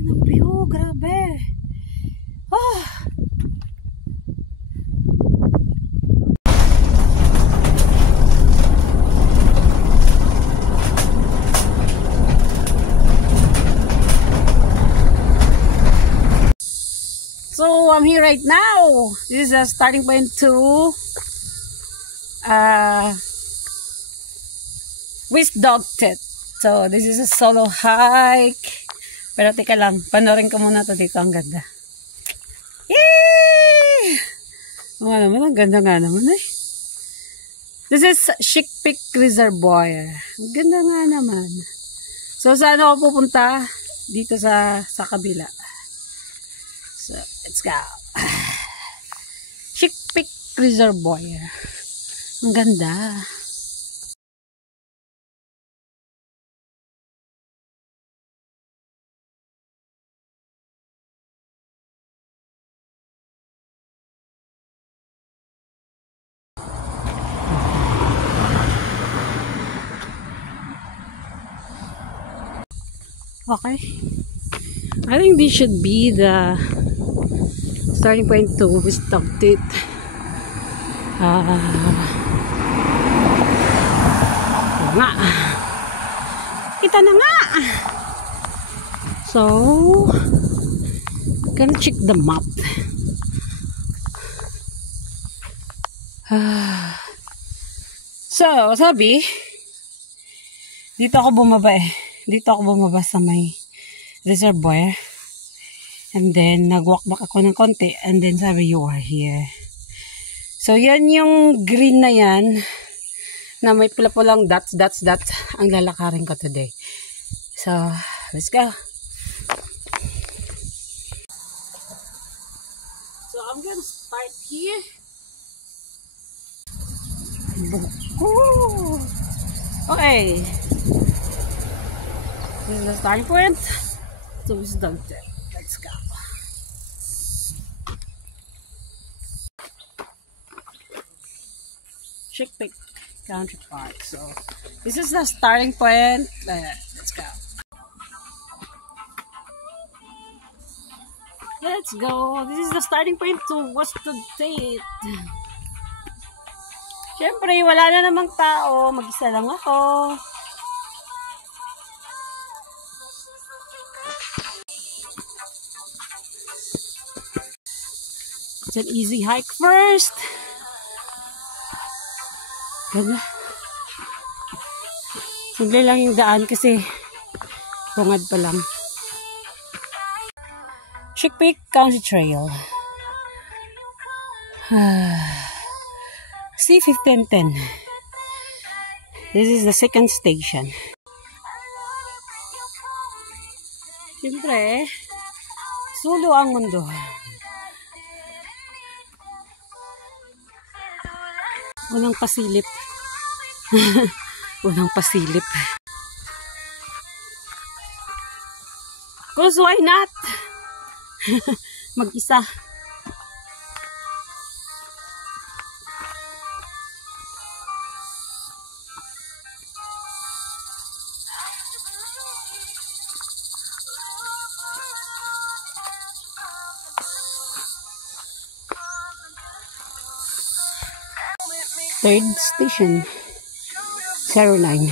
Anong view, grabe. Ah. So I'm here right now. This is a starting point to Wisdogtet. So this is a solo hike. Pero teka lang, panoorin ko muna to dito. Ang ganda. Yay! Oo naman, ang ganda nga naman eh. This is Chick Peak Reservoir. Ang ganda nga naman. So saan ako pupunta? Dito sa kabila. So, let's go. Chick Peak Reservoir. Ang ganda. Okay. I think this should be the starting point to Wisdogtet. Nga. Kita na nga. So, gonna check the map. So, sabi, dito ako bumaba eh. Dito ako bumaba sa may reservoir. And then, nag-walk back ako ng konti. And then, sabi, you are here. So, yan yung green na yan. Na may pula-pulang dots. Ang lalakarin ko today. So, let's go. So, I'm gonna start here. Ooh. Okay. This is the starting point. So, Wisdogtet. Let's go. Chick Peak Country Park. So, this is the starting point. Let's go. Let's go. This is the starting point to Wisdogtet. Siyempre, wala na namang tao. Mag-isa lang ako. It's an easy hike first. Ganda. Simple lang yung daan kasi bungad pa lang. Chick Peak Country Trail. C1510. This is the second station. Siyempre, sulo ang mundo. Unang pasilip. Unang pasilip. Cause why not? Mag-isa. Third station, 09.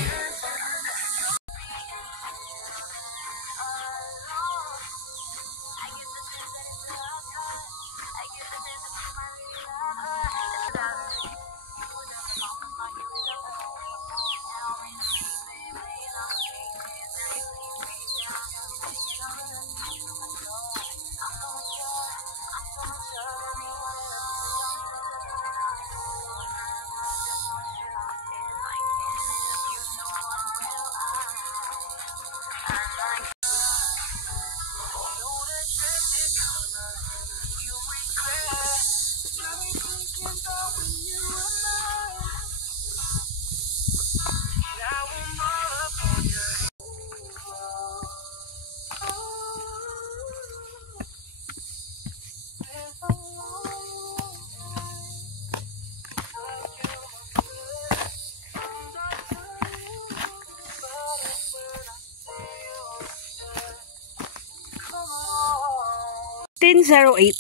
1008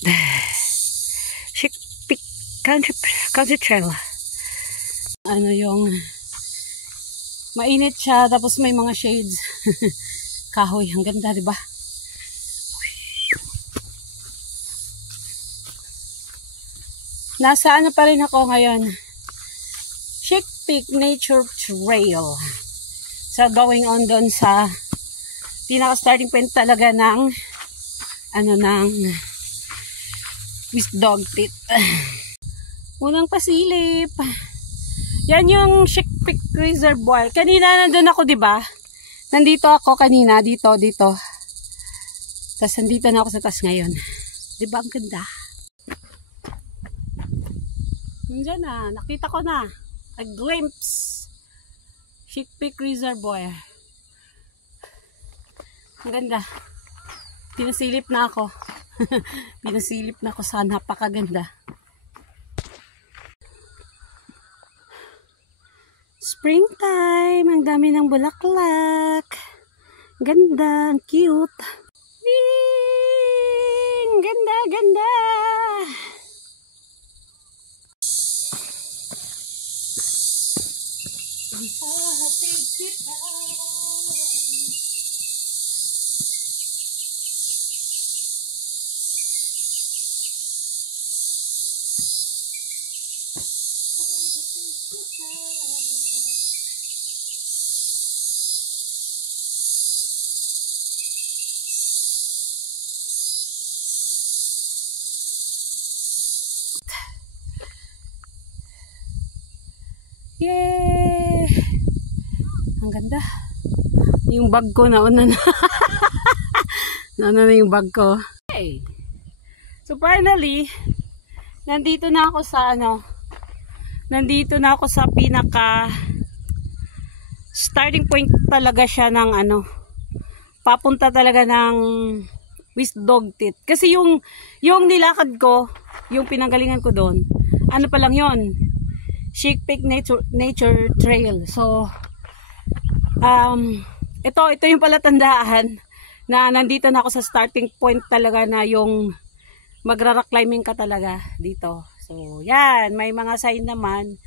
Chick Peak Country Trail. Ano yung mainit siya tapos may mga shades. Kahoy, ang ganda, diba? Nasa ano pa rin ako ngayon? Chick Peak Nature Trail. So going on doon sa pinaka starting point talaga ng ng Wisdog Teeth. Unang pasilip. Yan yung Chick Peak Reservoir. Kanina nandun ako, 'di ba? Nandito ako kanina, dito. Tapos nandito na ako sa taas ngayon. 'Di ba ang ganda? Nandiyan na, nakita ko na. A glimpse. Chick Peak Reservoir. Ang ganda. Pinasilip na ako. Pinasilip na ako sa napakaganda. Springtime. Ang dami ng bulaklak. Ganda. Ang cute. Wing! Ganda, ganda. Yay! Ang ganda. Yung bag ko nauna na. Nauna na yung bag ko. Hey. So finally, nandito na ako sa nandito na ako sa pinaka starting point talaga siya ng papunta talaga ng Wisdog Teeth. Kasi yung nilakad ko, yung pinanggalingan ko doon, pa lang yon, Chick Peak Nature Trail. So ito yung palatandaan na nandito na ako sa starting point talaga, na yung magra-rock climbing ka talaga dito. So yan, may mga sign naman.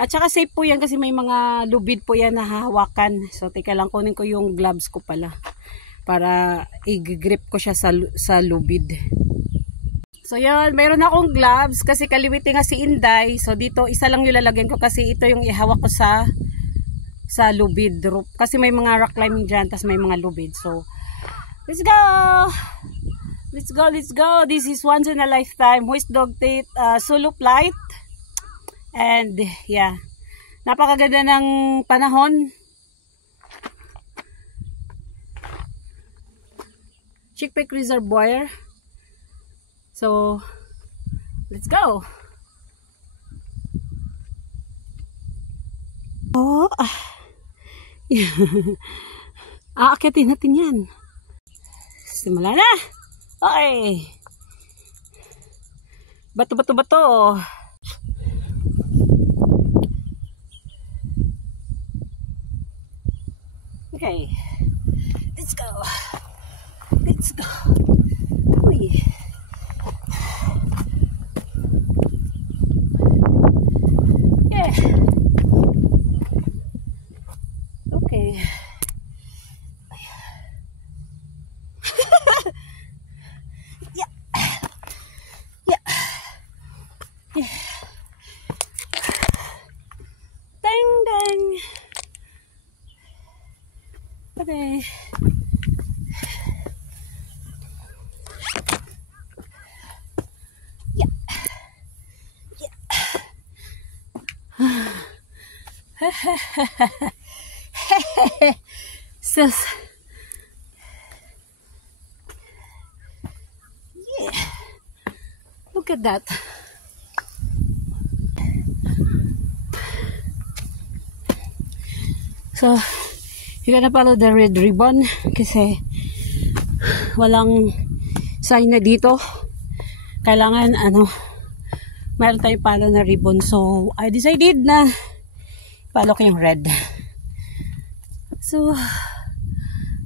At saka safe po yan kasi may mga lubid po yan na hahawakan. So teka lang, kunin ko yung gloves ko pala para i-grip ko siya sa lubid. So yun, mayroon akong gloves kasi kaliwiti nga si Inday. So dito isa lang yung lalagyan ko kasi ito yung ihawak ko sa lubid rope. Kasi may mga rock climbing dyan, tas may mga lubid. So let's go! Let's go, let's go! This is once in a lifetime Wisdog Teeth solo flight. And yeah, napakaganda ng panahon. Chick Peak Reservoir. So, let's go. Oh, aakyatin natin yan. Simula na. Okay. Bato. Okay. Let's go. Let's go. Uy. Yeah. Okay. Yeah. Yeah. Yeah. Dang dang. Okay. Yeah. Yeah. Sis. Yeah. Look at that. So, you're gonna follow the red ribbon kasi walang sign na dito. Kailangan mayroon tayong follow na ribbon. So, I decided na follow ko yung red. So,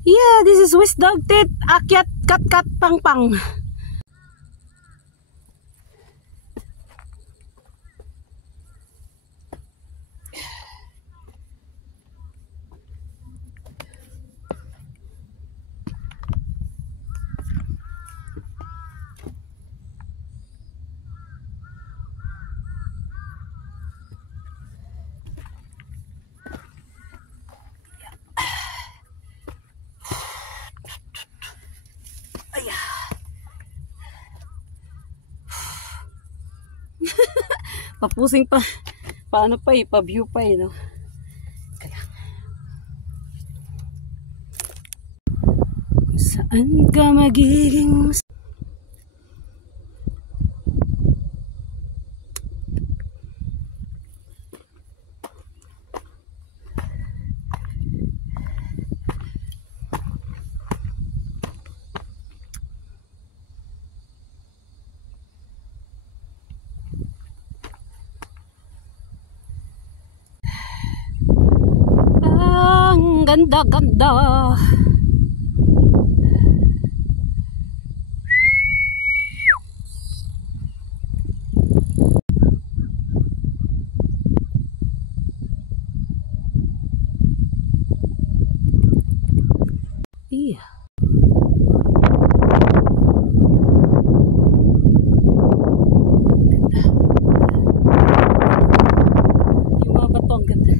yeah, this is Wisdog Teeth. Akyat, kat, pang. Papusing pa. Paano pa eh, pa-view pa eh, no? Saan ka magiging... Ang ganda-ganda. Iya. Yung mga bato ang ganda.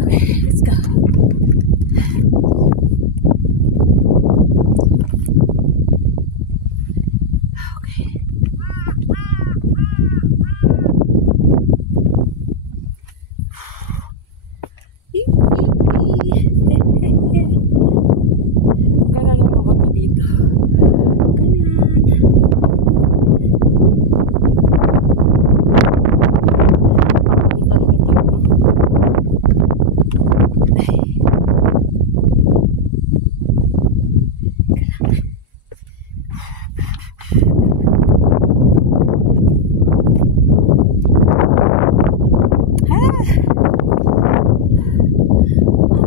Okay, let's go. Okay. Kala lang mga bato dito.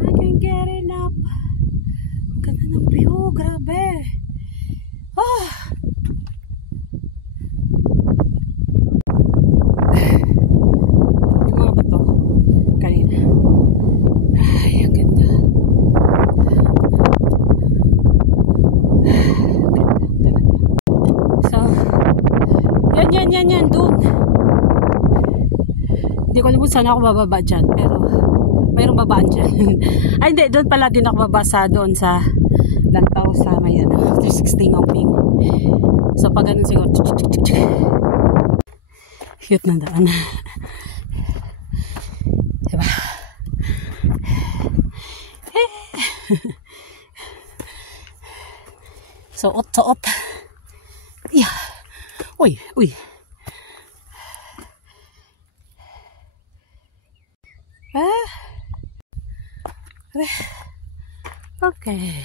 I can get enough. Ang ganda ng view, grabe. Oh. Yung mga bato kanina. Ay, ang ganda. Ganda talaga. So, yan, doon. Hindi ko alam kung saan ako bababa dyan, pero mayroong babaan dyan. Ay, hindi, doon pala din ako babasa doon sa lantaw sa may 360 ngongping. So, pag ganun siguro, cute na daan. Diba? Suot. Yeah. Uy. Okay.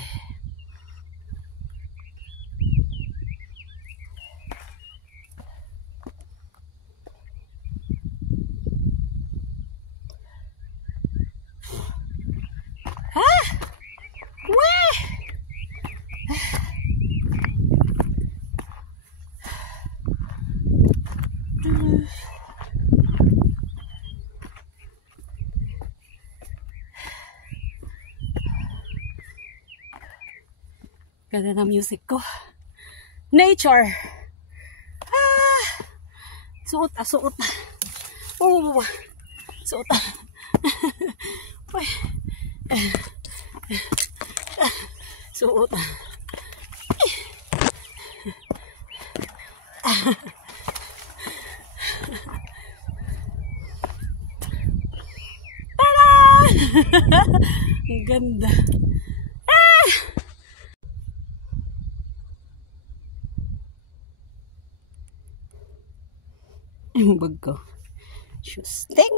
Ganda ng music ko. Nature. Suot. Oh, suot. Suot. Tada! Ang ganda. Yung bag ko. Shoesting.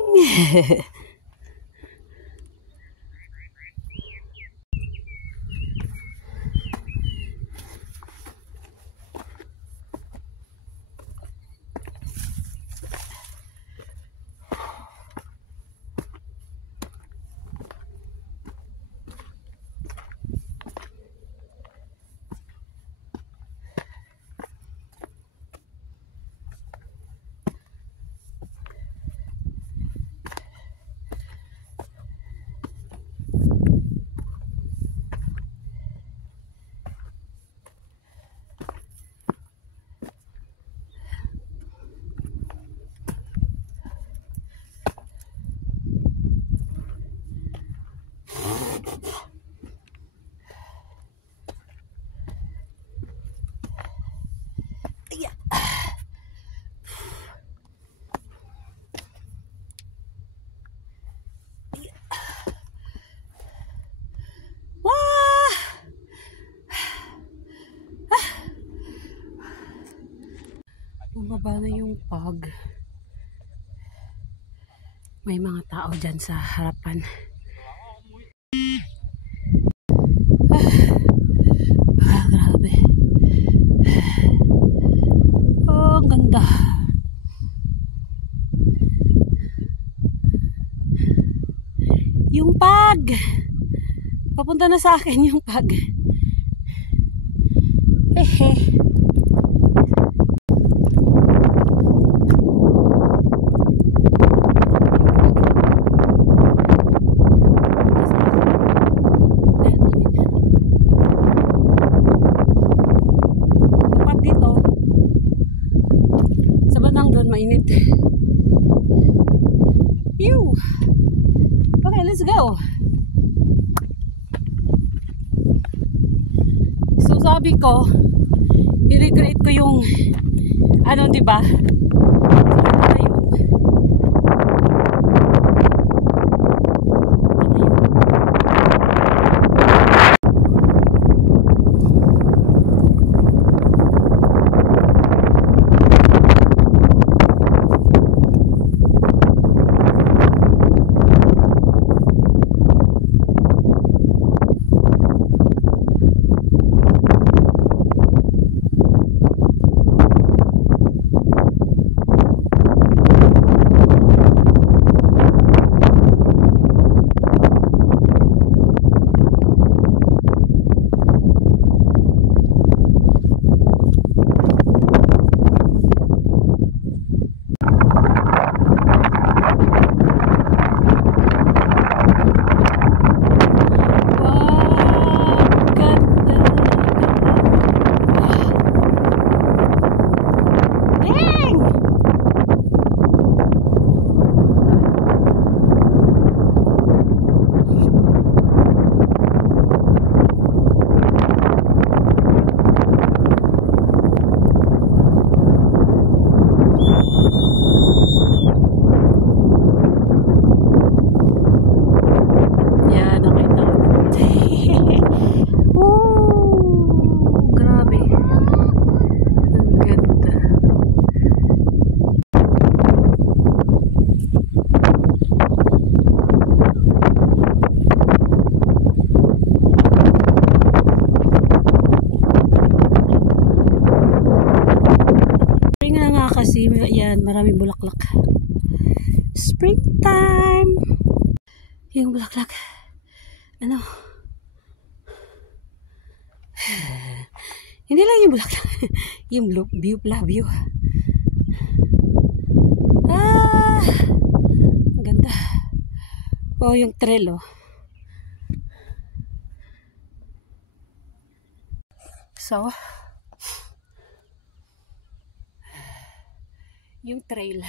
Bumaba na yung pag. May mga tao dyan sa harapan. Grabe. Oh, ang ganda. Yung pag. Papunta na sa akin yung pag. Hehe. Mainit. Ew. Okay, let's go. So sabi ko, i-recreate ko yung ano, di ba? Kasi yan, maraming bulaklak. Springtime! Yung bulaklak. Ano? Hindi lang yung bulaklak. Yung view, view. Ah! Ang ganda. Oh, yung trail, oh. So, yung trail.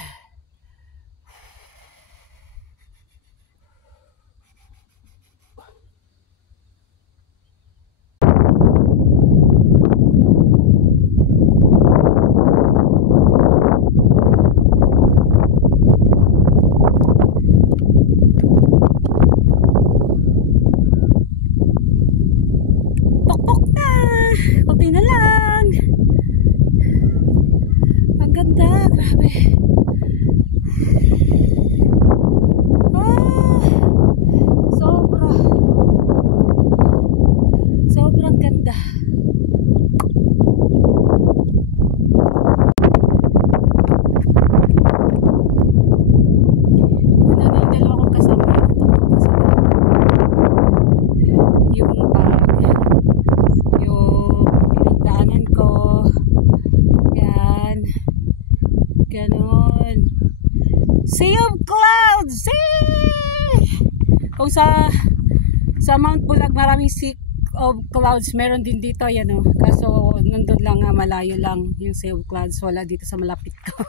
Pokpok na! Kunti na lang! Ang ganda, grabe. Sobrang ganda. Ano na yung dalawa kong kasama? Yung pinagdaanan ko. Yan. Ganon. Sea of clouds! Kung sa Mount Bulag maraming sea of clouds, meron din dito, yan o. Kaso nandun lang, malayo lang yung sea of clouds, wala dito sa malapit ko.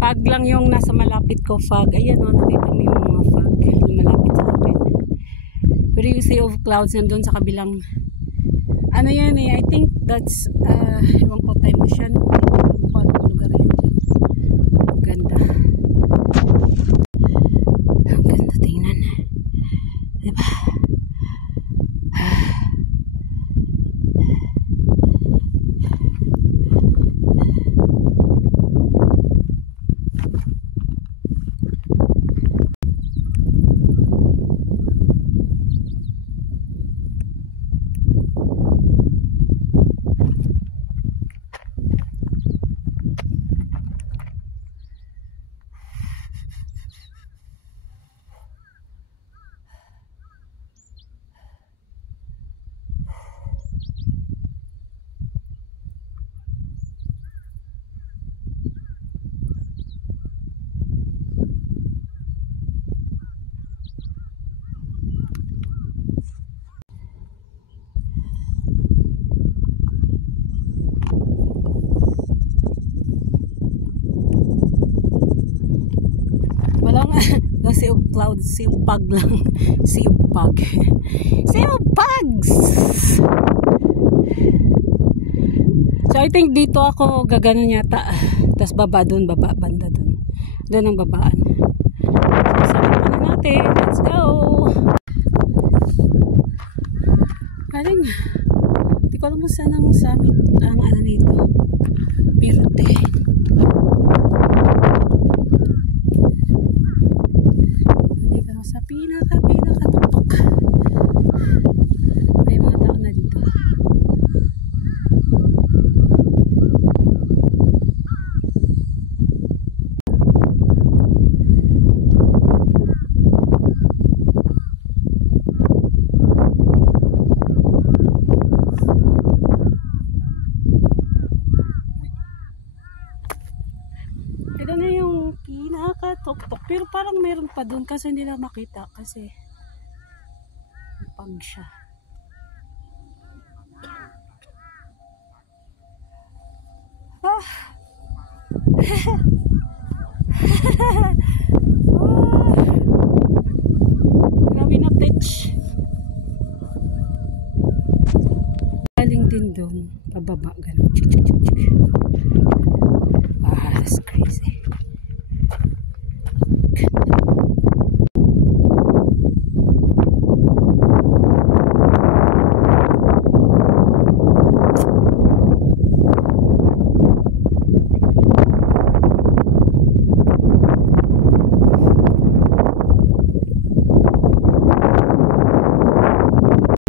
Fog lang yung nasa malapit ko, fog. Ayan o, nakita mo yung mga fog yung malapit sa akin. Pero yung sea of clouds nandun sa kabilang, ano yan eh, I think that's ewan ko, Time Ocean, kung anong lugar yan dyan. Ganda. Ang ganda tingnan, diba? sea of clouds, sea of pag lang. Sea of pag. Sea of pugs! So I think dito ako gaganon yata. Tapos baba dun, banda dun. Doon ang babaan. So sarap na natin. Let's go! Galing. Hindi ko alam kung saan ang summit. Ang ano nito. Pirte. Dito na sa pinaka-tutok. May mga tao na dito. Ito na yung pinaka-tuktok. Pero parang meron pa dun kasi hindi na makita kasi pag siya. Ah. Grabe na pitch. Galing din dun. Pababa. Ganun. Ah, that's crazy.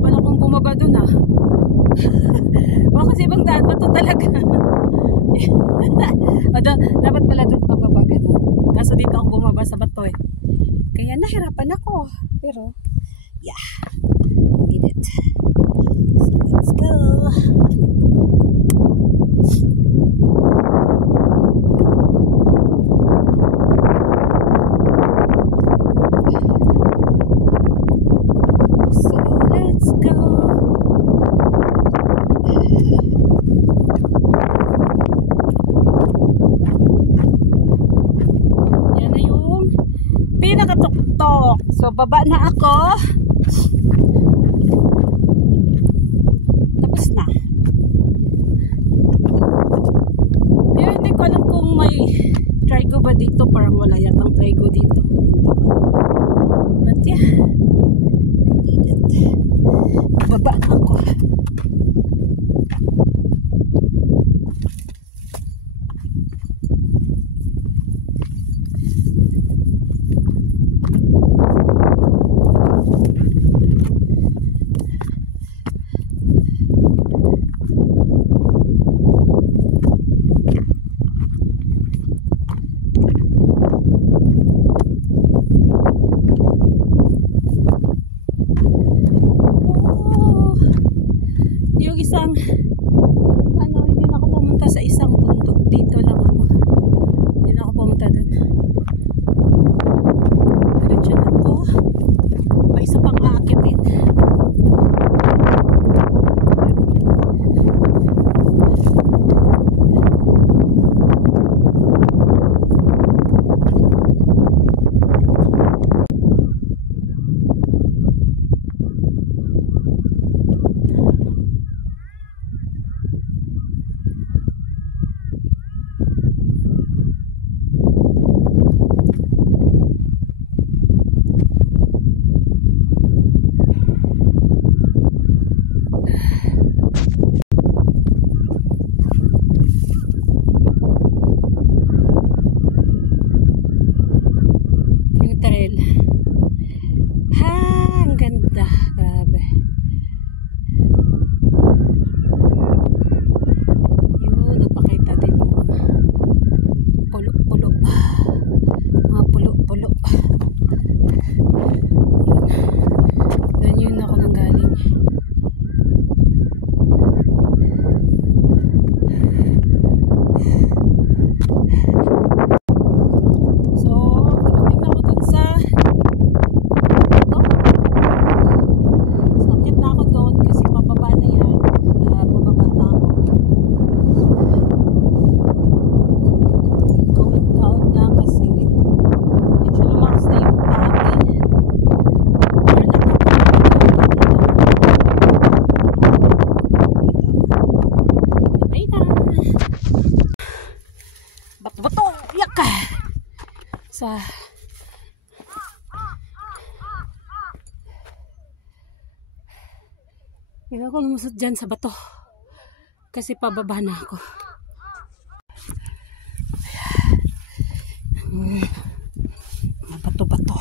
Wala kong bumaba dun ah. Wala kasi ibang daan pa to talaga. Dapat pala dun pababa ganun. Kaso dito ako bumaba sa bato eh. Kaya nahirapan ako. Pero, yeah. I did it. So, let's go. So, let's go. Yan na yung pinakatuktok. So, baba na ako. Tapos na. Pero hindi ko alam kung may trigo ba dito. Parang wala yatang trigo dito. But yeah, I need it. Baba na ako. Yung isang hindi na ako pumunta sa isang bundok. Dito lang ako. Hindi na ako pumunta dun. Diretso na ako. May isa pang aakitin. sa hindi ako lumusot dyan sa bato kasi pababa na ako. Bato-bato.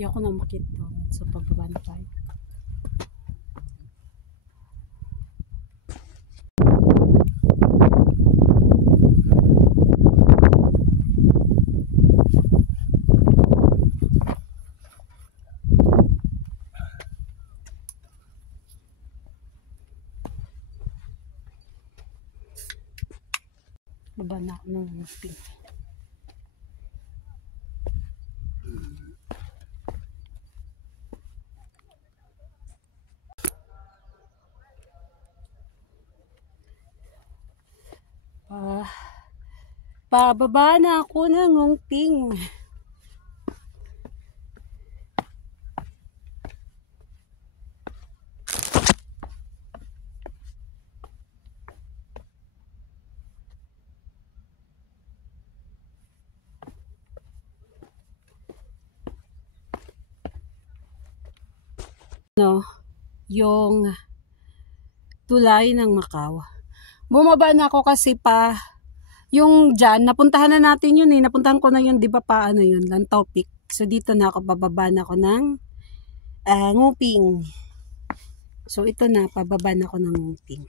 Ayoko na makit doon. So, pababa na tayo. Baba na ako ng ping. Pababa na ako ng ngungping. No, yung tulay ng Macau. Bumaba na ako kasi yung dyan, napuntahan na natin yun eh. Napuntahan ko na yun, di ba pa ano yun, Lantaw Peak. So dito na ako, bababa na ako ng nguping. So ito na, pababa na ako ng nguping.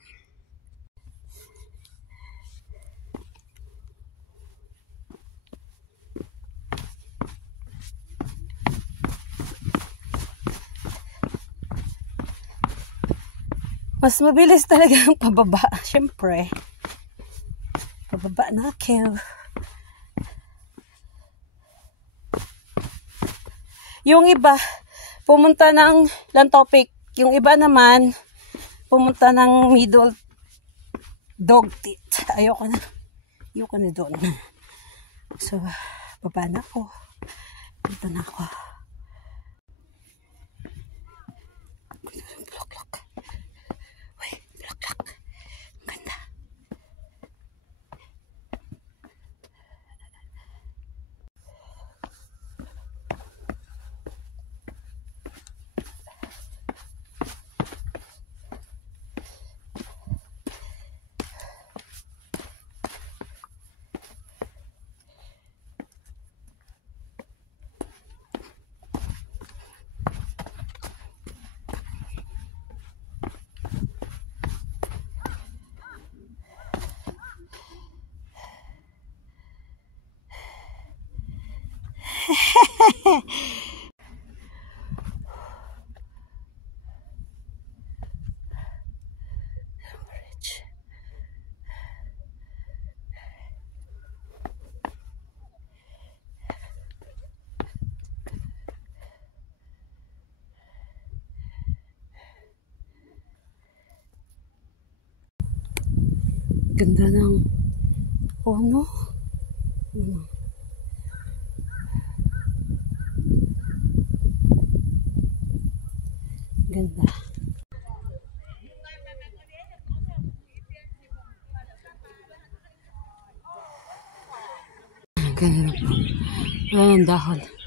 Mas mabilis talaga ang pababa, syempre. Pababa na ako. Yung iba, pumunta ng Lantaw Peak. Yung iba naman, pumunta ng Middle Dog Teeth. Ayoko na doon. So, baba na ako. Dito na ako. Ganda ng puno. Ganda. Ganda ng puno. Wala ng dahon.